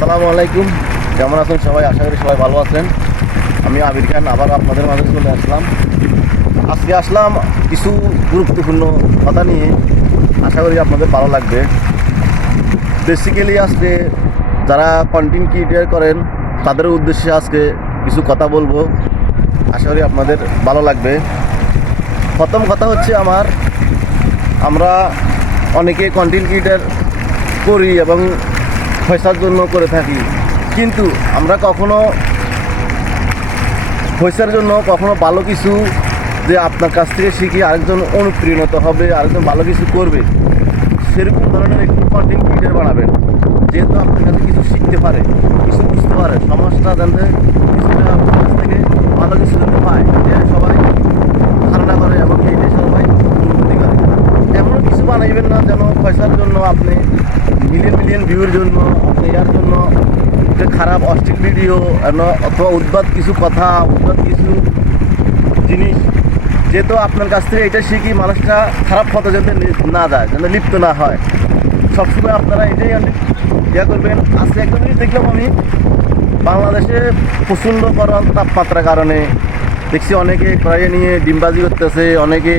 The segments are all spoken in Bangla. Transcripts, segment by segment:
আসসালামু আলাইকুম। কেমন আছেন সবাই? আশা করি সবাই ভালো আছেন। আমি আবির খান আবার আপনাদের মাঝে চলে আসলাম। আজকে আসলাম কিছু গুরুত্বপূর্ণ কথা নিয়ে, আশা করি আপনাদের ভালো লাগবে। বেসিক্যালি আজকে যারা কন্টেন্ট ক্রিয়েটর করেন তাদের উদ্দেশ্যে আজকে কিছু কথা বলবো, আশা করি আপনাদের ভালো লাগবে। প্রথম কথা হচ্ছে আমরা অনেকে কন্টেন্ট ক্রিয়েটর করি এবং পয়সার জন্য করে থাকি, কিন্তু আমরা কখনো পয়সার জন্য কখনো ভালো কিছু যে আপনার কাছ থেকে শিখে আরেকজন অনুপ্রেরণিত হবে, আরেকজন ভালো কিছু করবে, সেরকম ধরনের একটু কন্টেন্ট ক্রিয়েটর বানাবেন, যেহেতু আপনার কাছে কিছু শিখতে পারে, কিছু বুঝতে পারে, সমাজটা জানতে কিছুটা আপনার কাছ থেকে ভালো কিছু জানতে পায়, এটা সবাই ধারণা করে এবং এইটাই সবাই উন্নতি করে। এমন কিছু বানাইবেন না যেন পয়সার জন্য আপনি মিলিয়ন ভিউর জন্য আপনি এর জন্য যে খারাপ অশ্লীল ভিডিও অথবা উদ্বাদ কিছু কথা, উদ্বাদ কিছু জিনিস, যেহেতু আপনার কাছ থেকে এটা শিখি মানুষটা খারাপ পথে যাতে না যায়, যেন লিপ্ত না হয়। সবসময় আপনারা এটাই ইয়া করবেন। আজকে একটা জিনিস দেখলাম আমি, বাংলাদেশে প্রচণ্ড গরম তাপমাত্রার কারণে দেখছি অনেকে কড়াইয়ে নিয়ে ডিমবাজি করতেছে, অনেকে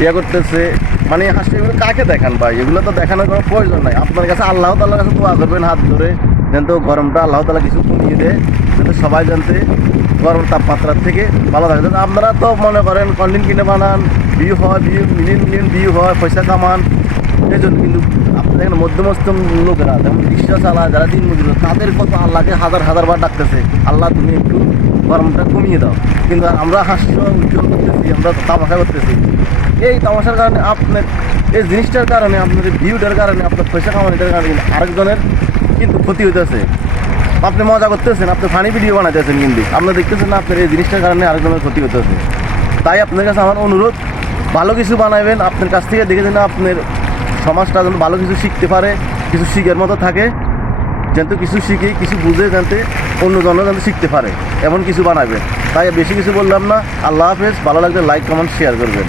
ইয়া করতেছে। মানে হাসি এগুলো কাকে দেখান ভাই? এগুলো তো দেখানোর কোনো প্রয়োজন নাই। আপনার কাছে আল্লাহ তাআলার কাছে দোয়া করবেন হাত ধরে, যেন গরমটা আল্লাহ তাআলা কিছু কমিয়ে দেয়, যাতে সবাই জানতে গরম তাপমাত্রার থেকে ভালো থাকে। আপনারা তো মনে করেন কন্টেন্ট কিনে বানান, ভিউ হয়, মিলিয়ন ভিউ হয়, পয়সা কামান, এই জন্য। কিন্তু আপনি দেখেন মধ্যমস্থ লোকেরা যেমন রিক্সা চালায়, যারা দিন মজুর, তাদের কত আল্লাহকে হাজার বার ডাকতেছে, আল্লাহ তুমি একটু গরমটা কমিয়ে দাও। কিন্তু আমরা হাস্য উজ্জ্বল করতেছি, আমরা তামাশা করতেছি। এই তামাশার কারণে আপনার এই জিনিসটার কারণে, আপনার ভিউটার কারণে, আপনার পয়সা কামানোটার কারণে কিন্তু আরেকজনের কিন্তু ক্ষতি হইতেছে। আপনি মজা করতেছেন, আপনি ফানি ভিডিও বানাইতেছেন, কিন্তু আপনি দেখতেছেন না আপনার এই জিনিসটার কারণে আরেকজনের ক্ষতি হইতেছে। তাই আপনার কাছে আমার অনুরোধ, ভালো কিছু বানাবেন, আপনার কাছ থেকে দেখে যেন আপনার সমাজটা যেন ভালো কিছু শিখতে পারে, কিছু শিখার মতো থাকে, যেন কিছু শিখে কিছু বুঝে জানতে অন্যজনও যেন শিখতে পারে, এমন কিছু বানাবেন। তাই বেশি কিছু বললাম না। আল্লাহ হাফেজ। ভালো লাগলে লাইক কমেন্ট শেয়ার করবেন।